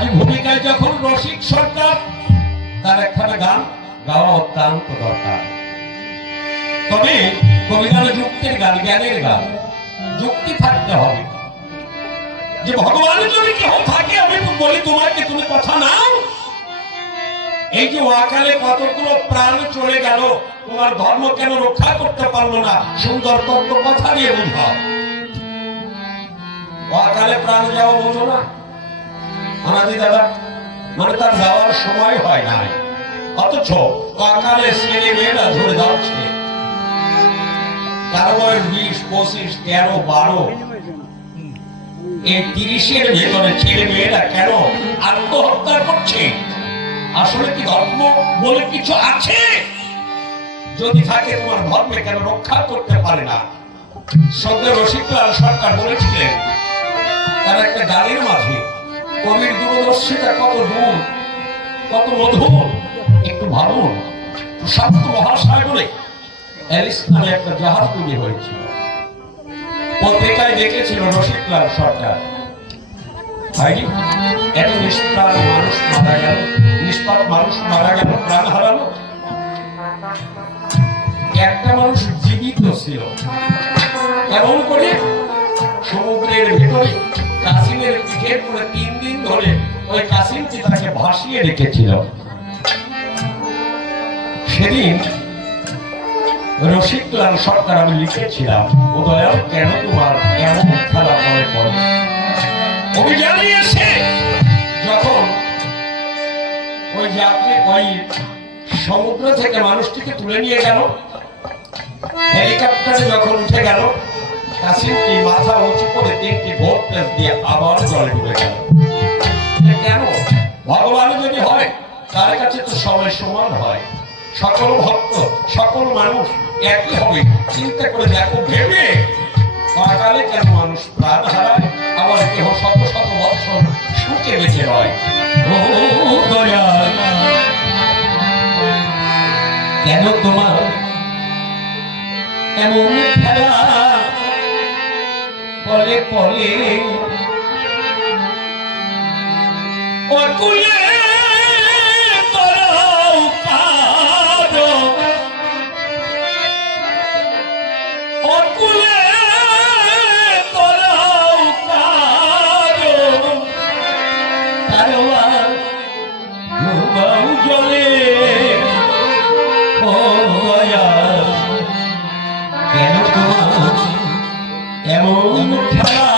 আজ ভূমিকায় যখন রসিক সরকার, তার একখানা গান গাওয়া অত্যন্ত দরকার। তবে কবিগান যুক্তির গান, জ্ঞানের গান, যুক্তি থাকতে হবে। যে ভগবানের যদি কেউ থাকে, আমি বলি তোমাকে, তুমি কথা নাও। এই যে অকালে কতগুলো প্রাণ চলে গেল, তোমার ধর্ম কেন রক্ষা করতে পারলো না? সুন্দর তত্ত্ব কথা দিয়ে বুঝাও। অকালে প্রাণ যাওয়া বোঝো না আমাদের দাদা, মানে তার যাওয়ার সময় হয় নাই, অথচ অকালে ছেলে মেয়েরা ধরে যাচ্ছে। কারো বয়স 20, 25, 13, 12, এই 30-এর ভেতরে ছেলে মেয়েরা কেন আত্মহত্যা করছে? আসলে কি ধর্ম বলে কিছু আছে? যদি থাকে, তোমার ধর্মে কেন রক্ষা করতে পারে না? সদ্য রসিকলাল সরকার বলেছিলেন, তার একটা গানের মাঝে কবির দূরদর্শিতা কত দূর, কত মধুর। একটু ভাবুন, প্রশান্ত মহাসাগরে এলিস নামে একটা জাহাজ তৈরি হয়েছিল। পত্রিকায় দেখেছিল রসিকলাল সরকার, এত নিষ্প্রাণ মানুষ মারা গেল, নিষ্পাপ মানুষ মারা গেল, প্রাণ হারালো। একটা মানুষ জীবিত ছিল। এমন করে সমুদ্রের ভেতরে কাসিমের পিঠের করে 3 দিন ধরে ওই কাসিমটি তাকে ভাসিয়ে রেখেছিল। সেদিন রসিকলাল সরকার আমি লিখেছিলাম, উদয়াল কেন তোমার এমন খেলা মনে পড়ে? অভিযানে এসে যখন ওই যাত্রী ওই সমুদ্র থেকে মানুষটিকে তুলে নিয়ে গেল, হেলিকপ্টারে যখন উঠে গেল, কাসিমটি মাথা উঁচু করে 3টি ভোট প্লেস দিয়ে আবার জলে ডুবে গেল। কেন? ভগবান যদি হয়, তার কাছে তো সবাই সমান হয়, সকল ভক্ত, সকল মানুষ একই হবে। চিন্তা করে দেখো, ভেবে অকালে কেন মানুষ প্রাণ হারায়, আবার কেহ শত শত বৎসর সুখে বেঁচে রয়। কেন তোমার এমন খেলা পলে পলে অকুলে তরাও কারো, অকুলে তরাও কারো, তারওয়া ডুবাও জলে। কেন তোমার এমন খেলা?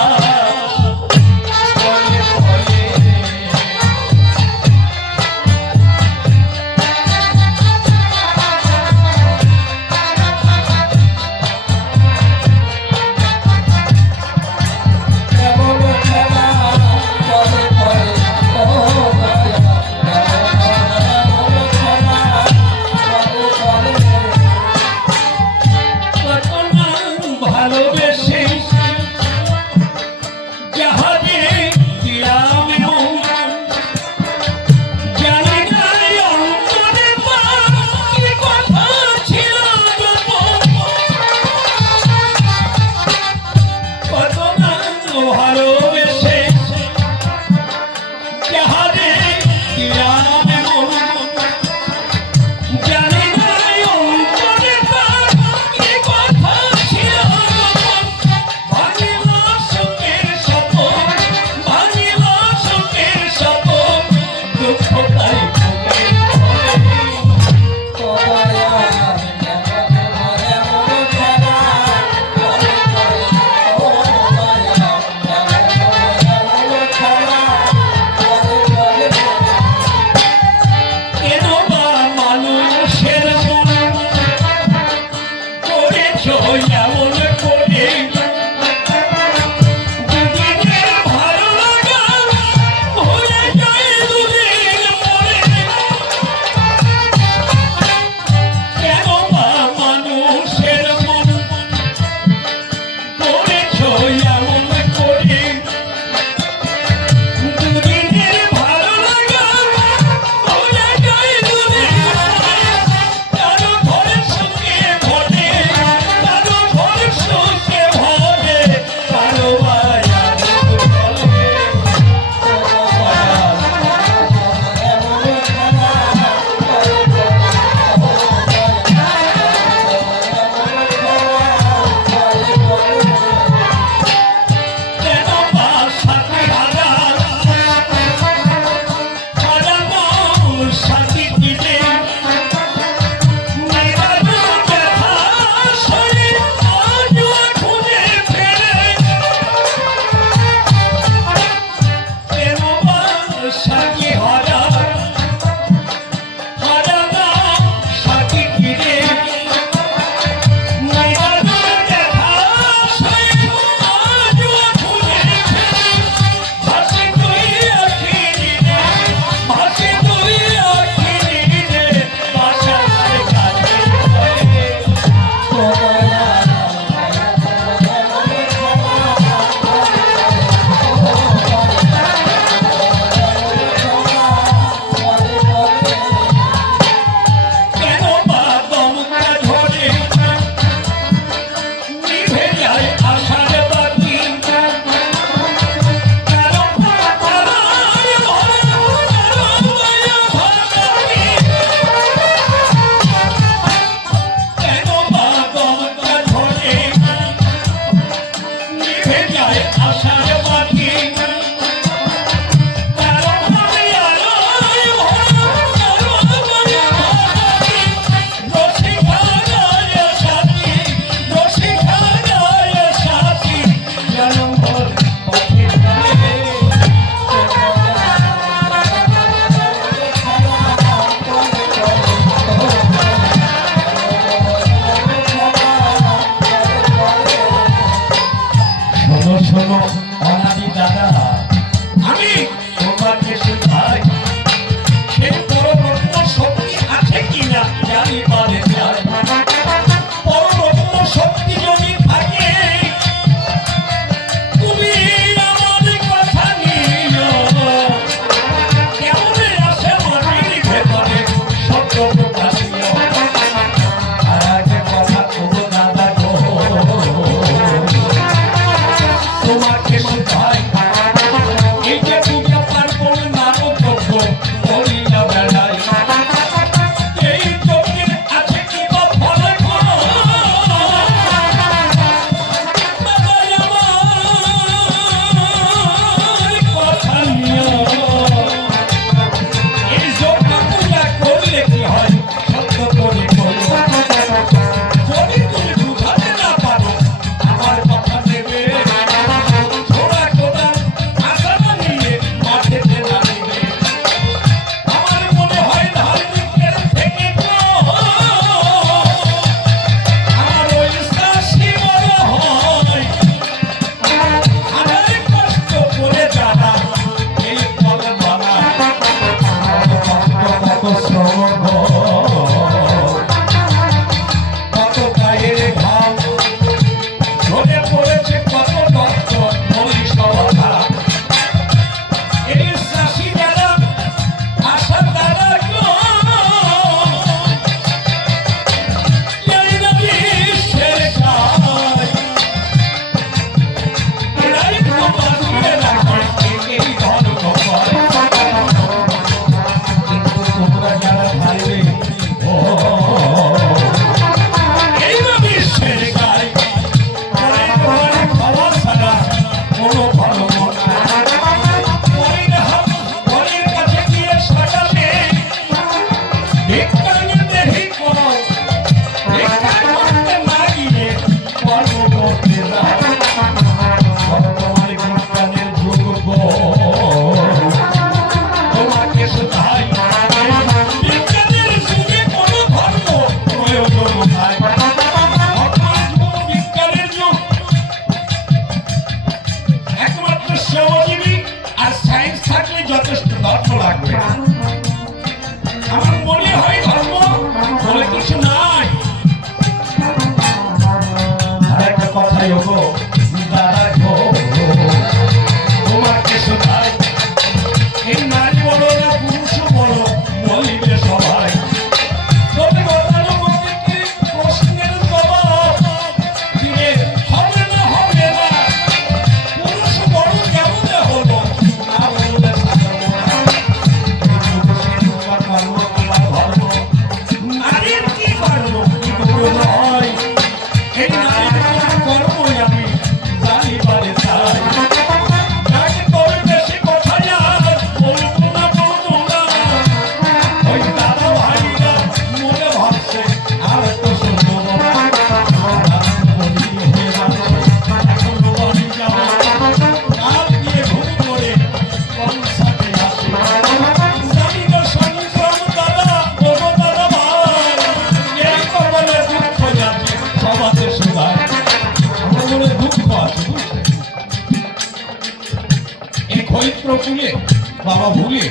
বাবা ভুলে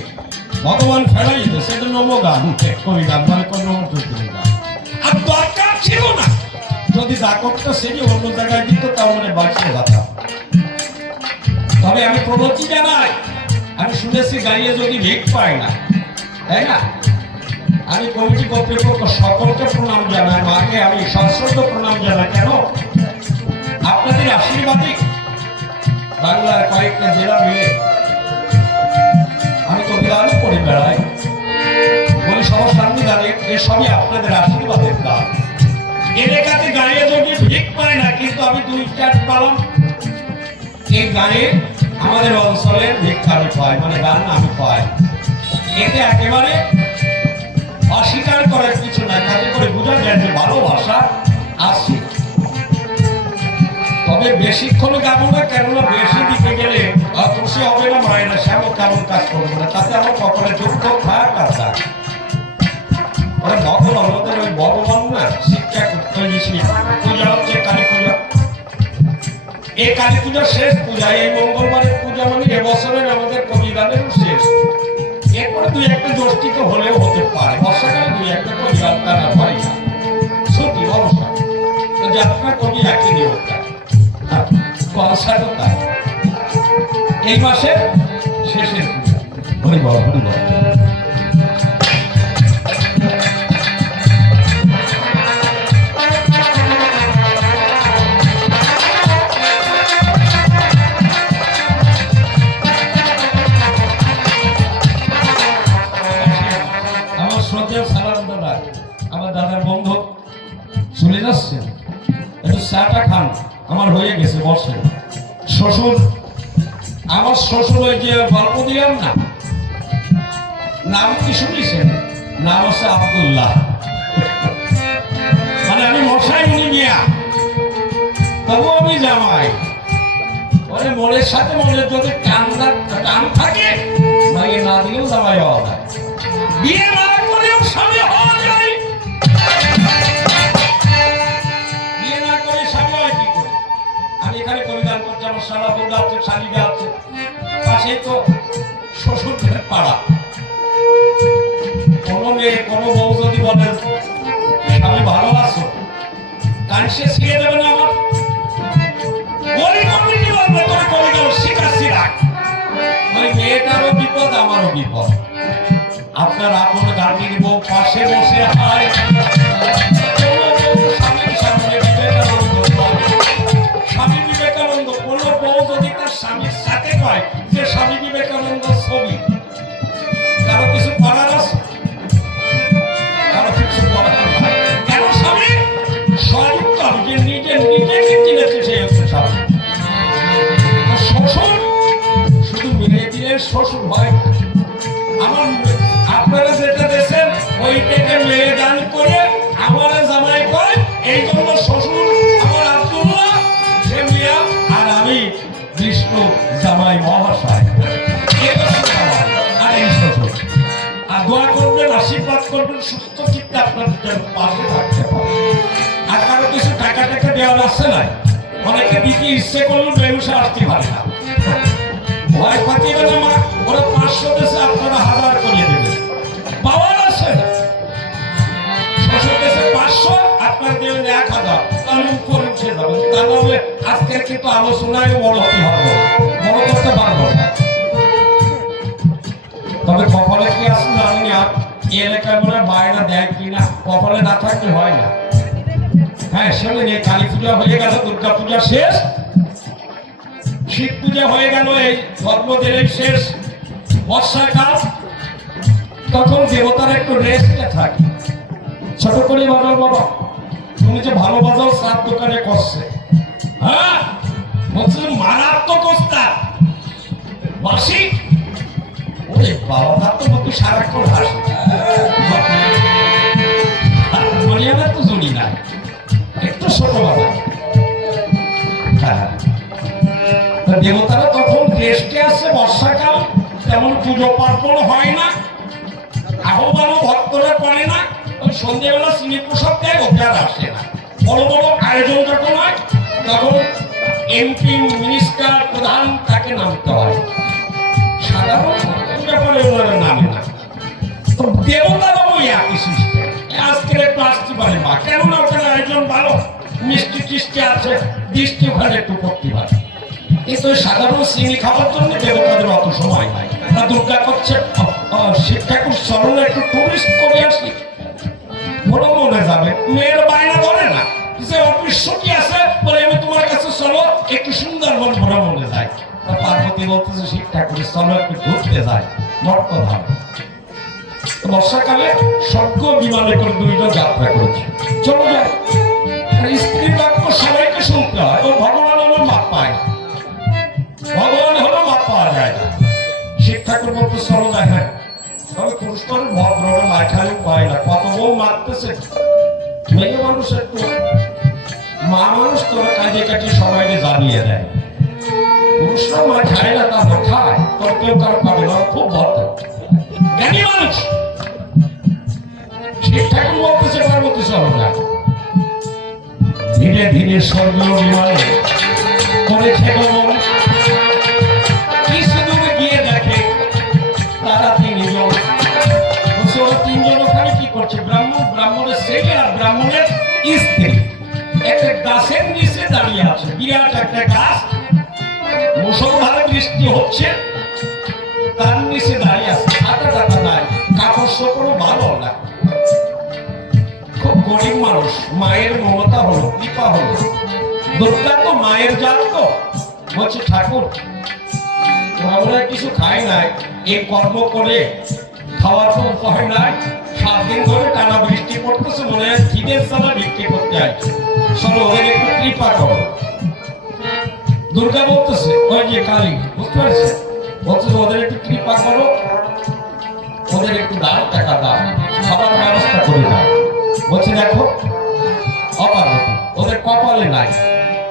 ভগবান ফেলাই দিত, সেটা নমগান কবিগান, মানে কোন আর দরকার ছিল না। যদি দাকতটা সেজে অন্য জায়গায় দিত তাহলে বাঁচিয়ে যেতাম। তবে আমি প্রগতি জানাই, আমি শুনেছি গাইয়ে যদি ভিক পাই না, তাই না? আমি কমিটি কর্তৃপক্ষ সকলকে প্রণাম জানাই, মাকে আমি সশ্রদ্ধ প্রণাম জানাই। কেন? আপনাদের আশীর্বাদই বাংলার কয়েকটা জেলা মিলে আমি কবিগানও করে বেড়াই, বলি সবার সামনে দাঁড়িয়ে এসবই আপনাদের আশীর্বাদের কাজ। এলাকাতে গায়ে যদি ভিক পায় না, কিন্তু আমি 2-4 পালাম এই গায়ে আমাদের অঞ্চলের ভিক্ষারি পাই, মানে গান আমি পাই। এতে একেবারে অস্বীকার করার কিছু না, তাতে করে বোঝা যায় যে ভালোবাসা আছে। তবে বেশিক্ষণ গাবো না, কেননা বেশি দিতে গেলে খুশি হবে না মায়েরা, শ্যামও কেমন কাজ করবো না, তাতে আমার কখনো যুক্ত থাক আর থাক। ওরা ভগবান আমাদের ওই ভগবান না শিক্ষা করতে বেশি। পূজা হচ্ছে কালী পূজা, এই কালী পূজার শেষ পূজা, এই মঙ্গলবারের পূজা, মানে এবছরের আমাদের কবিগানেরও শেষ। এরপরে 2-1টা জ্যৈষ্ঠী তো হলেও হতে পারে, বর্ষাকালে 2-1টা কবিগান তারা হয় না, ছুটি অবসর। তো যাত্রা কবি একই দেবতা, কনসার্টও তাই। এই মাসের শেষের পূজা। হরিবল হরিবল। আমার দাদার বন্ধু চলে যাচ্ছে, একটু চাটা খান, আমার হয়ে গেছে বসে। শ্বশুর, আমার শ্বশুর ওই যে গল্প দিলাম না, নাম কি শুনেছেন? নাম হচ্ছে আব্দুল্লাহ, মানে আমি মশাই, উনি মিয়া, তবু আমি জামাই। ওরে মনের সাথে মনের যদি টান থাকে, মাইয়ে না দিলেও জামাই হওয়া যায়, বিয়ে না করেও স্বামী হওয়া যায়। বিয়ে না করে স্বামী হয় কি করে? আমি এখানে কবিগান করছি, আমার সারা বন্ধু আছে, শালিকা আছে, পাশেই তো শ্বশুর পাড়া। কোনো মেয়ে কোনো বউ যদি বলে স্বামী ভালো আছো, কান সে শিখে দেবে না আমার? ওই কমিটি বলবে তোর কবিগান শিখাচ্ছি রাখ। ওই মেয়েটারও বিপদ, আমারও বিপদ। আপনার আপন গার্গিনী বউ পাশে বসে হয়, স্বামী বিবেকানন্দ। কোন বউ যদি তার স্বামীর সাথে কয় যে স্বামী বিবেকানন্দ ছবি, কারো কিছু করার আছে? কারো কিছু করার নাই। কেন স্বামী সংযুক্ত, যে নিজে নিজেকে চিনেছে সেই হচ্ছে স্বামী। শ্বশুর শুধু মিলিয়ে দিলে শ্বশুর হয়। আমার আপনারা যেটা দেখছেন ওইটাকে মেয়ে দান করে আমার জামাই করে, এই জন্য শ্বশুর আমার আব্দুল্লাহ, সে মিয়া, আর আমি বিষ্ণু জামাই মহাশয়। আর এই শ্বশুর, আর দোয়া করবেন, আশীর্বাদ করবেন, সুস্থ চিত্তে আপনাদের পাশে থাকতে পারে। আর কারো কিছু টাকা টাকা দেওয়া আসছে না, অনেকে দিতে ইচ্ছে করলেও ব্যবসা আসতে পারে না। ভয় পাঠিয়ে না মা, ওরা 500 দেশে আপনারা 1000 করিয়ে দেবেন, পাওয়ার আছে। শ্বশুর দেশে 500, আপনার দেবেন 1000, তাহলে উপরে উঠে যাবেন। তাহলে আজকের কিন্তু আলোচনায় বড় কি হবে, বড় করতে পারবো না। তবে কপালে কি আসলে আমি এলাকায় মনে বাইরে দেয় কিনা, কপালে না থাকলে হয় না। হ্যাঁ শোনেন, এই কালী পূজা হয়ে গেল, দুর্গা পূজা শেষ, শিব পূজা হয়ে গেল, এই ধর্মদের শেষ, বর্ষাকাল, তখন দেবতার একটু রেস্টে থাকে। ছোট করে বাজাও বাবা, তুমি যে ভালো বাজাও, সাত দোকানে করছে, হ্যাঁ বলছে মারাত্মক অবস্থা বাসি। ওরে বাবা, তার তো মতো সারাক্ষণ হাসি, হারমোনিয়ামের তো জুড়ি না, একটু ছোট বাবা। হ্যাঁ, দেবতারা তখন রেস্টে আসছে, বর্ষাকাল, তেমন পুজো পার্বণ হয় না, আহ্বানও ভক্তরা করে না। ওই সন্ধ্যেবেলা সিনে প্রসাদ দেয়, ওকে আর আসে না। বড় বড় আয়োজন যখন হয়, তখন এমপি, মিনিস্টার, প্রধান তাকে নামতে হয়। সাধারণ দৃষ্টি আছে, দৃষ্টি ওখানে একটু পড়তে পারে। কিন্তু সাধারণ চিনি খাওয়ার জন্য দেবতাদের অত সময় নাই। না দুর্গা করছে শিব ঠাকুর স্মরণে একটু টুরিস্ট করে আসি, বড় মনে যাবে। মেয়ের বায়না ধরে না যে অফিস ছুটি আছে বলে আমি তোমার কাছে চলো একটু সুন্দরবন ভরা মনে যায়। পার্বতী বলতেছে শিব ঠাকুরের চলো একটু ঘুরতে যায় মর্তধাম। বর্ষাকালে স্বর্গ বিমানে করে দুইটা যাত্রা করেছে, চলো যায়। স্ত্রী বাক্য সবাইকে শুনতে হয়, ও ভগবান হলো মাপ পায়, ভগবান হলো মাপ পাওয়া যায় না। শিব ঠাকুর বলতে চলো যায়। হ্যাঁ, তবে পুরস্কার ভদ্র মাখালি পায় না, কত বউ মারতেছে। মেয়ে মানুষ একটু, মা মানুষ তোরা কাজে কাটি সবাইকে জানিয়ে দেয়। পুরুষরা মা খায় না, তারপর খায়, তোর কেউ কারো পাবে না, খুব ভদ্র জ্ঞানী মানুষ। শিব ঠাকুর বলতেছে পার্বতী চলো না। ধীরে ধীরে স্বর্গীয় বিমানে করেছে গমন। কিছু দূরে গিয়ে দেখে তারা তিনজন। তিনজন ওখানে কি করছে? ব্রাহ্মণের ছেলে আর ব্রাহ্মণের স্ত্রী একটা গাছের নিচে দাঁড়িয়ে আছে। বিরাট একটা গাছ, মুষলধারে বৃষ্টি হচ্ছে, তার নিচে দাঁড়িয়ে আছে। ছাতা টাতা নাই, কাপড় চোপড়ও ভালো না, খুব গরিব মানুষ। মায়ের মমতা হলো, কৃপা হলো। দুর্গা তো মায়ের জাত, তো বলছে ঠাকুর আমরা কিছু খাই নাই, এই কর্ম করে খাওয়ার তো উপায় নাই। 7 দিন ধরে টানা বৃষ্টি পড়তেছে, মনে হয় খিদের জ্বালা বিক্রি করতে হয়, চলো ওদের একটু কৃপা করো। দুর্গা বলতেছে ওই যে কালী, বুঝতে পারছে, বলতেছে ওদের একটু কৃপা করো, ওদের একটু দাও, টাকা দাও, খাবার ব্যবস্থা করে দাও। বলছে দেখো অপারগতি, ওদের কপালে নাই,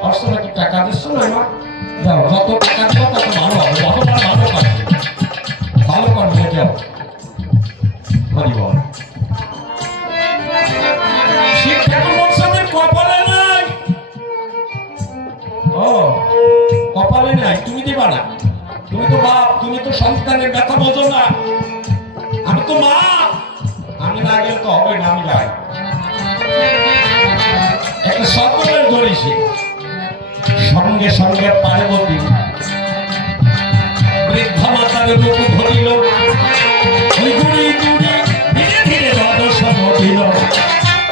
অর্থ নাকি টাকা দিচ্ছ না, মা যাও, যত টাকা দেবো তত ভালো হবে, যতবার ভালো কাটবে, ভালো করবে, যাও। হরি বল। শিব ঠাকুর বলছে ওদের কপালে নাই। ও কপালে নাই, তুমি দিবা না, তুমি তো বাপ, তুমি তো সন্তানের ব্যথা বোঝো না। আমি তো মা, আমি না গেলে তো হবে না, আমি যাই। একটা সকলের ধরেছি, সঙ্গে সঙ্গে পার্বতী বৃদ্ধা মাতার রূপ ধরিল। ওই গুড়ি গুড়ি ধীরে ধীরে দর্শন দিল।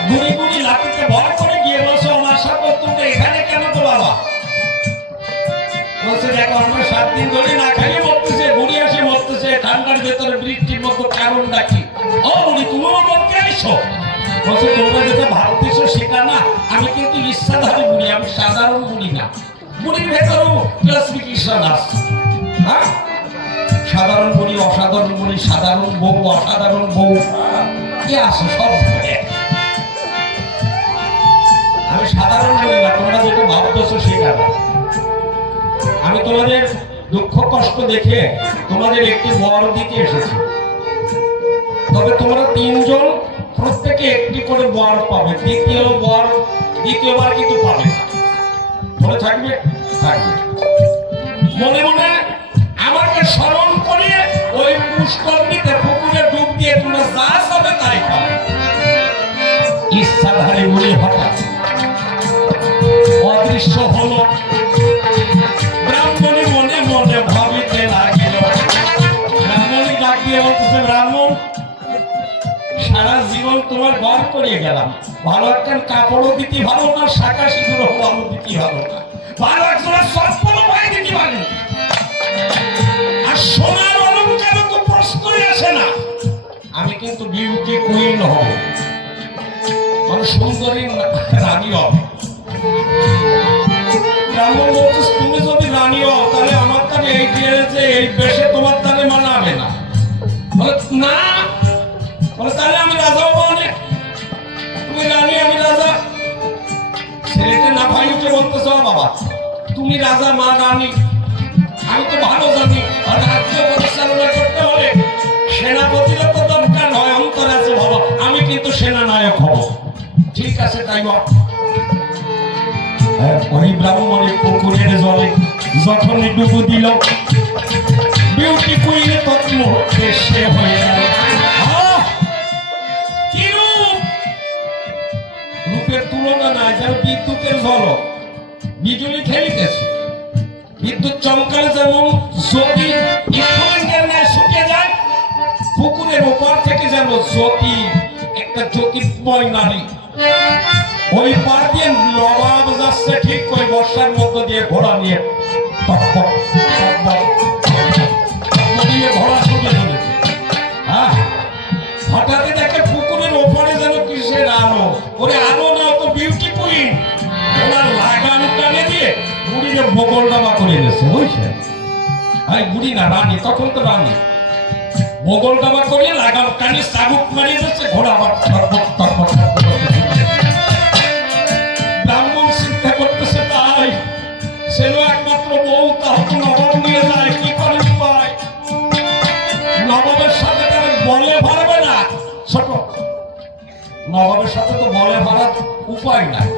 গুড়ি গুড়ি লাঠিতে ভর করে গিয়ে বলছে আমার সাথে তুমি এখানে কেন তো বাবা? বলছে দেখো আমরা 7 দিন ধরে না খাইয়ে মরতেছে, বুড়ি আসে মরতেছে, ঠান্ডার ভেতরে বৃষ্টির মতো কারণটা কি? ও বুড়ি তুমিও মরতে আইসো? বলছে তোমরা যেটা ভাবতেছো সেটা না, আমি কিন্তু ইচ্ছাধারী বুড়ি, আমি সাধারণ বুড়ি না। বুড়ির ভেতরেও ক্লাসিফিকেশন আছে। হ্যাঁ, সাধারণ বুড়ি, অসাধারণ বুড়ি, সাধারণ বউ, অসাধারণ বউ, কি আছে সব। আমি সাধারণ বুড়ি না, তোমরা যেটা ভাবতেছো সেটা না। আমি তোমাদের দুঃখ কষ্ট দেখে তোমাদের একটি বর দিতে এসেছি। তবে তোমরা 3 জন প্রত্যেকে একটি করে বর পাবে, দ্বিতীয়বার কিন্তু পাবে না। মনে থাকবে? থাকবে। মনে মনে আমাকে স্মরণ করে ওই পুষ্করণীতে পুকুরে ডুব দিয়ে তোমরা যা হবে তাই পাবে। ইচ্ছাধারী বুড়ি হঠাৎ অদৃশ্য হলো। ব্রাহ্মণী মনে মনে ভাবিতে লাগিল। ব্রাহ্মণী ডাক দিয়ে বলতেছে ব্রাহ্মণ সারা জীবন তোমার ঘর করিয়ে গেলাম, ভালো একটা কাপড়ও দিতে ভালো না, শাখা সিঁদুরও ভালো দিতে ভালো না, ভালো একজনের চপ্পলও পায়ে দিতে পারি, আর সোনার অলঙ্কার তো প্রশ্নই আসে না। আমি কিন্তু বিউটি কুইন হব, মানে সুন্দরী রানী হব। ব্রাহ্মণ বলছিস তুমি যদি রানী হও তাহলে আমার তাহলে এই ড্রেসে এই বেশে তোমার তাহলে মানাবে না। বলে না, বলে তাহলে আমি রাজা হবো অনেক, তুমি রানী আমি রাজা। ছেলেটা না ভাই উঠে বলতেছ বাবা তুমি রাজা মা রানী, আমি তো ভালো জানি আর রাজ্য পরিচালনা করতে হলে সেনাপতির তো দরকার হয়, অন্তর আছে বাবা, আমি কিন্তু সেনানায়ক হব। ঠিক আছে তাই বল। ওই ব্রাহ্মণের পুকুরের জলে যখনই ডুবু দিল, বিউটি কুইনে তৎমুহূর্তে সে হয়ে গেল। রূপের তুলনা নাই, যেন বিদ্যুতের ঝলক, বিজুলি খেলিতেছে, বিদ্যুৎ চমকালে যেমন জ্যোতি স্ফুলিঙ্গের ন্যায় ছুটে যায়, পুকুরের ওপার থেকে যেন জ্যোতি, একটা জ্যোতির্ময় নারী ওই পার দিয়ে নবাব যাচ্ছে, ঠিক ওই বর্ষার মধ্য দিয়ে ঘোড়া নিয়ে ঘোড়া ছুটে চলেছে। হ্যাঁ, হঠাৎই দেখে পুকুরের ওপারে যেন কিসের আলো, ওরে আলো না, তো বিউটি কুইন ওনার লাগাম টানে দিয়ে বুড়িকে বগল ডাবা করে গেছে, বুঝছে? ভাই বুড়ি না, রানী, তখন তো রানী, বগল ডাবা করে লাগাম টানে চাবুক মারিয়ে দিচ্ছে, ঘোড়া আবার ব্রাহ্মণ চিন্তা করতেছে, তাই ছিল একমাত্র বউ, তাহলে নবাব নিয়ে যায়, কি করে উপায়? নবাবের সাথে তারা বলে পারবে না, ছোট নবাবের সাথে তো বলে পারার উপায় নাই।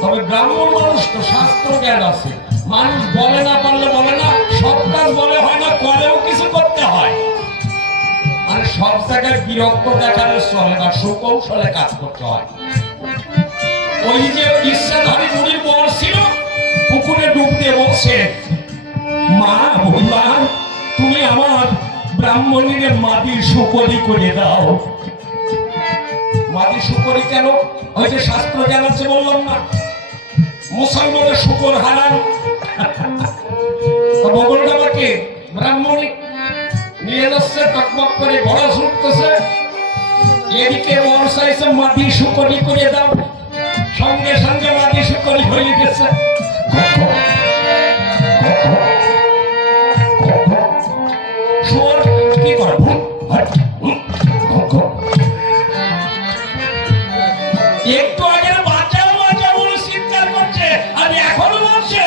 তবে ব্রাহ্মণ মানুষ তো শাস্ত্র জ্ঞান আছে, মানুষ বলে না পারলে বলে না, সব কাজ বলে হয় না, করেও কিছু করতে হয়, মানে সব জায়গায় বিরক্ত দেখালে চলে না, সুকৌশলে কাজ করতে হয়। ওই যে ইচ্ছাধারী বুড়ির বর ছিল, পুকুরে ডুব দিয়ে বলছে, মা ভুলমা, তুমি আমার ব্রাহ্মণীকে মাটি শুকরি করে দাও। মাটি শুকরি কেন? ওই যে শাস্ত্র জানাচ্ছে বললাম না, মুসলমানের শুকর হারান। বগলটাকে ব্রাহ্মণী নিয়ে যাচ্ছে, টকবক করে ঘোড়া ছুটতেছে, এদিকে বর চাইছে মাটি শুকরি করে দাও, সঙ্গে সঙ্গে মাটি শুকরি হয়ে গেছে। শুয়োর কি করে? একটু আগে বাঁচাও বাঁচাও বলে চিৎকার করছে, আর এখনো বলছে।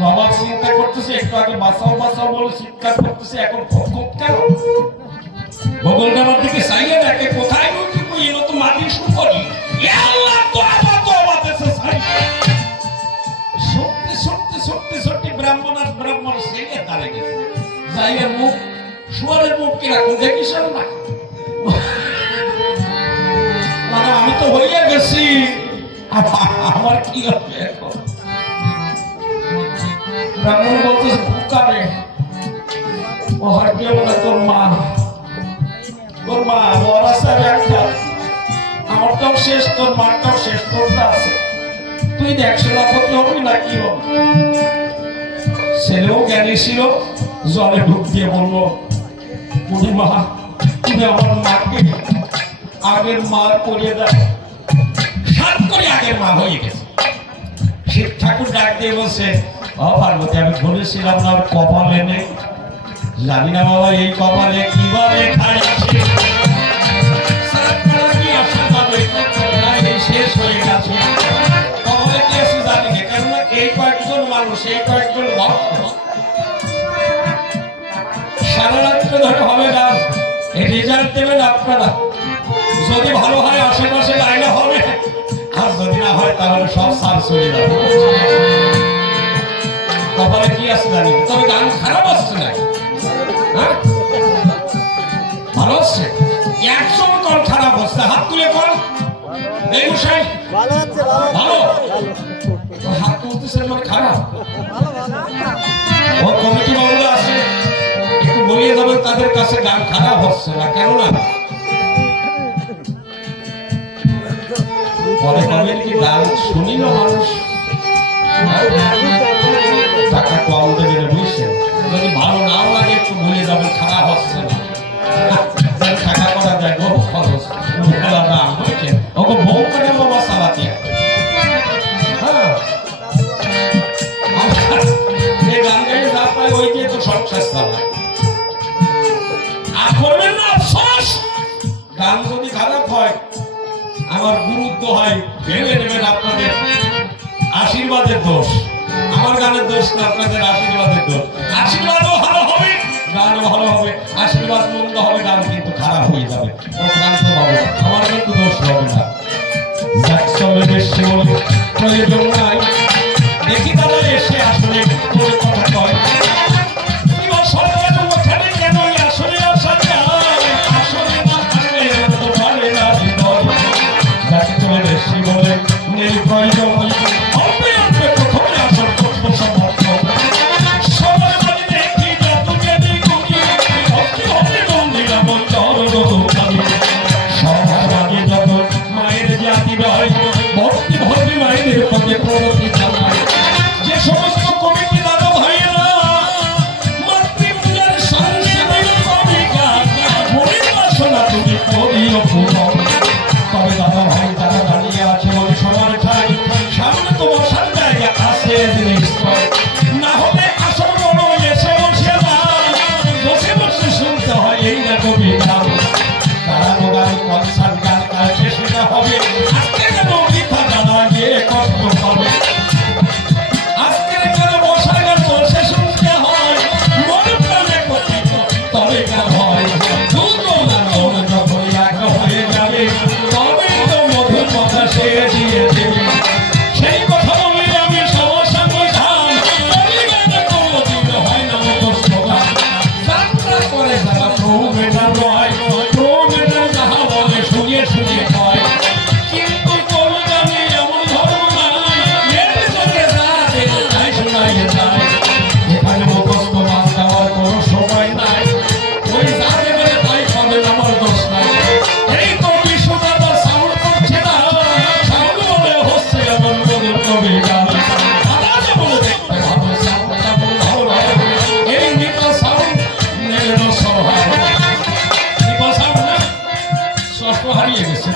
নবাব চিন্তা করতেছে, একটু আগে বাঁচাও বাঁচাও বলে চিৎকার করতেছে, এখন কেন? বগলডাবার দিকে চাইয়ে দেখে, কোথায় এলো তো মাটির শুকরি। ব্রাহ্মণ আর ব্রাহ্মণ সেকে তারে গেছে, যাইয়ের মুখ শুয়ারের মুখ কিরকম দেখিস না, মানে আমি তো হইয়া গেছি, আমার কি হবে এখন? ব্রাহ্মণ বলতেছে, ফুকারে ও হাঁটিয়ে বলে, তোর মা বর আছে একটা, আমারটাও শেষ, তোর মারটাও শেষ, তোরটা আছে, তুই দেখ সেনাপতি হবি না কি হবে? ছেলেও জ্ঞানী ছিল, জলে ঢুক দিয়ে বললো, বুড়িমা তুমি আমার মাকে আগের মার করিয়ে দেয়। সাত করে আগের মা হয়ে গেছে। শিব ঠাকুর ডাক দিয়ে বলছে, ও পার্বতী, আমি বলেছিলাম না কপালে নেই, জানি না বাবা এই কপালে কিভাবে খাইছে, শেষ হয়ে গেছে, কপালে কি আছে জানি না, কেননা এই কয়েকজন মানুষ, এই কয়েকজন ভক্ত সারা রাত্র ধরে হবে গান, রেজাল্ট দেবেন আপনারা, যদি ভালো হয় আশেপাশে লাইনে হবে, আর যদি না হয় তাহলে সব সার চলে যাবে। কপালে কি আছে জানি, তবে গান খারাপ আসছে না, হ্যাঁ ভালো হচ্ছে, একশো কল খারাপ হচ্ছে, হাত তুলে কল, এই মশাই ভালো, হাত তুলতেছে মানে খারাপ। ও কমিটি বাবুরা আছে, একটু বলিয়ে যাবেন তাদের কাছে গান খারাপ হচ্ছে না, কেননা পরে বলবেন কি গান শুনি না মানুষ টাকা কম দেবে, বুঝছেন? যদি ভালো নাও লাগে একটু বলে যাবেন খারাপ হচ্ছে না, টাকা করা যায় বহু খরচ, দাম বুঝছেন? ওকে বউ করে বাবা চালাতে, হ্যাঁ এই গান গাইলে যা পায় ওই দিয়ে তো সব শেষ চালায়। আর করবেন না আফসোস, গান যদি খারাপ হয় আমার গুরুত্ব হয়, ভেবে নেবেন আপনাদের আশীর্বাদের দোষ, আমার গানের দোষ না, আপনাদের আশীর্বাদের দোষ। আশীর্বাদও ভালো হবে, গানও ভালো হবে, আশীর্বাদ মন্দ হবে, গান কিন্তু খারাপ হয়ে যাবে, আমার কিন্তু দোষ হবে না। যাক চলে বেশি বলে প্রয়োজন নাই, দেখি দাদা এসে আসলে তোর কথা কয়, আসলে না আসলে তো পারে না, যাকে চলে বেশি বলে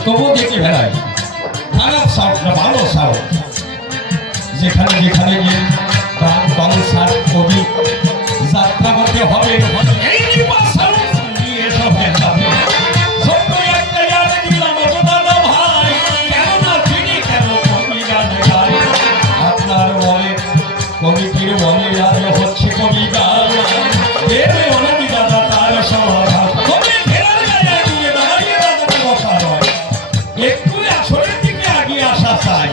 তবুও দেখে বেড়াই খারাপ সাউন্ড না ভালো সাউন্ড যেখানে যেখানে গিয়ে গান কনসার্ট কবি যাত্রা করতে হবে এই সাউন্ড নিয়ে সব যাবে ছোট্ট একটা গান দিলাম দাদা ভাই কেন না চিনি কেন কবি গান গাই আপনার বলে কবিটির বলে আর হচ্ছে কবি গান দেবে অনেক দাদা তার সমাধান কবি ফেরার গায়ে দিয়ে দাঁড়িয়ে দাদাকে বসা হয় একটু আসলের দিকে আগিয়ে আসা চাই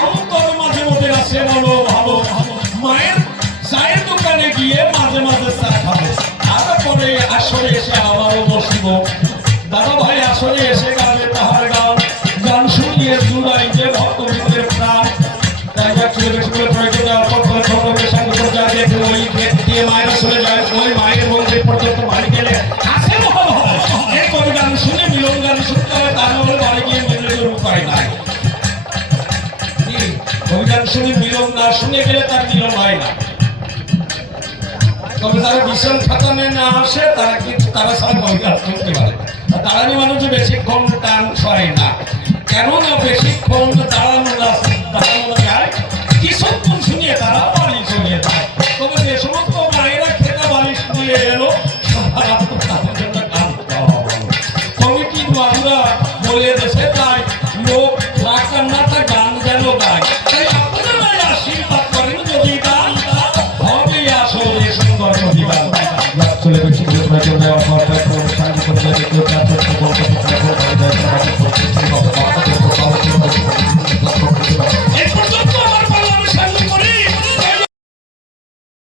অন্তর মাঝে মধ্যে আসে বলো ভালো মায়ের চায়ের দোকানে গিয়ে মাঝে মাঝে চা খাবো তারপরে আসলে এসে আবারও বসবো দাদা ভাই আসলে এসে গাবে তাহার গান গান শুনিয়ে জুড়াই যে ভক্তবৃন্দের প্রাণ তাই একচুয়ালি বেশি করে প্রয়োজন অল্প করে ছোটদের সঙ্গে করে যায় দেখে ওই গেট দিয়ে মায়েরা চলে যায় ওই মায়ের মন্দির পর্যন্ত বাড়ি গেলে আসে মহল এই কবি গান শুনে মিলন গান শুনতে হবে তাহলে বাড়ি গিয়ে মিলনের উপায় নাই কবি গান শুনে মিলন না শুনে গেলে তার মিলন হয় না তবে তারা ভীষণ খাতানে না আসে তারা কিন্তু তারা সব কবি গান শুনতে পারে দাঁড়ানি মানুষ বেশিক্ষণ টান সয় না কেননা বেশিক্ষণ দাঁড়ানো যায় কিছুক্ষণ শুনিয়ে তারা বাড়ি চলিয়ে যায় তবে যে সমস্ত মায়েরা খেতা বালিশ দিয়ে এলো তাদের জন্য গান কমিটি আমরা বলে দেশে